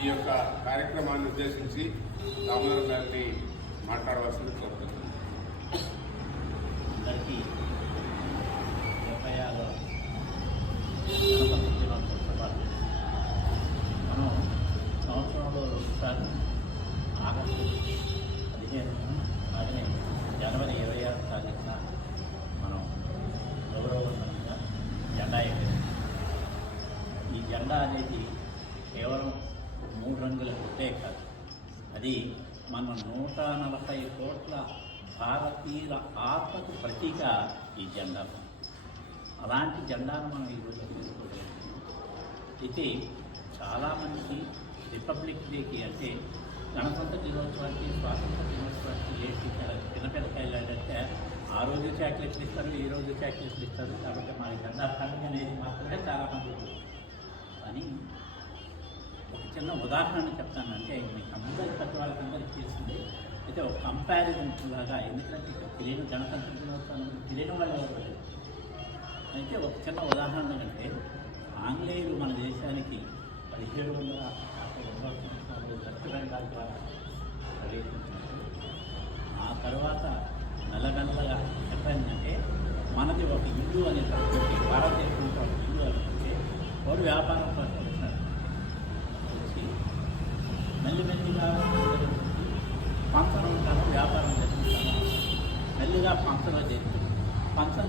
ఈ యొక్క కార్యక్రమాన్ని ఉద్దేశించి దామోదర్ గారిని మాట్లాడవలసింది కోరుతున్నాను. అందరికీ 76వ గణపతి దినోత్సవ మనం సంవత్సరంలో ఒకసారి ఆగస్టు 15 అలాగే జనవరి 26 తారీఖున మనం గౌరవంగా జెండా ఎగరేస్తాం. ఈ జెండా అనేది కేవలం 3 రంగుల గుర్తే కాదు, అది మన 140 కోట్ల భారతీయుల ఆత్మకు ప్రతీక ఈ జెండా. అలాంటి జెండాను మనం ఈరోజు తీసుకోలేదు. అయితే చాలామందికి రిపబ్లిక్ డేకి అంటే గణతంత్ర దినోత్సవానికి స్వాతంత్ర దినోత్సవానికి చేసి చిన్నపిల్లకాయలు అంటే ఆ రోజు చాక్లెట్లు ఇస్తారు, ఈ రోజు చాక్లెట్లు ఇస్తారు, కాబట్టి మన జెండా పండుగ అనేది మాత్రమే చాలామంది. కానీ ఒక చిన్న ఉదాహరణ చెప్తానంటే మీకు అందరి పెద్ద వాళ్ళకందరికీ తెలిసింది. అయితే ఒక కంపారిజన్ లాగా, ఎందుకంటే ఇక్కడ తెలియని గణతంత్ర దినోత్సవం తెలియని వాళ్ళు ఎవరు. అయితే ఒక చిన్న ఉదాహరణ అంటే ఆంగ్లేయులు మన దేశానికి 1752 సంవత్సరాలు దక్షిణ బెంగాల్ ద్వారా ప్రవేశించినప్పుడు ఆ తర్వాత నెలగంటగా చెప్పానంటే మనది ఒక ఇల్లు అనే పరిస్థితి, భారతదేశంలో ఒక ఇల్లు అనుకుంటే వారు వ్యాపారం కోసం వచ్చినారు. వచ్చి మెల్లిమెల్లిగా పంచడం ఉంటాను, వ్యాపారం చేస్తుంటాను, మెల్లిగా పంచలో చేసి పంచం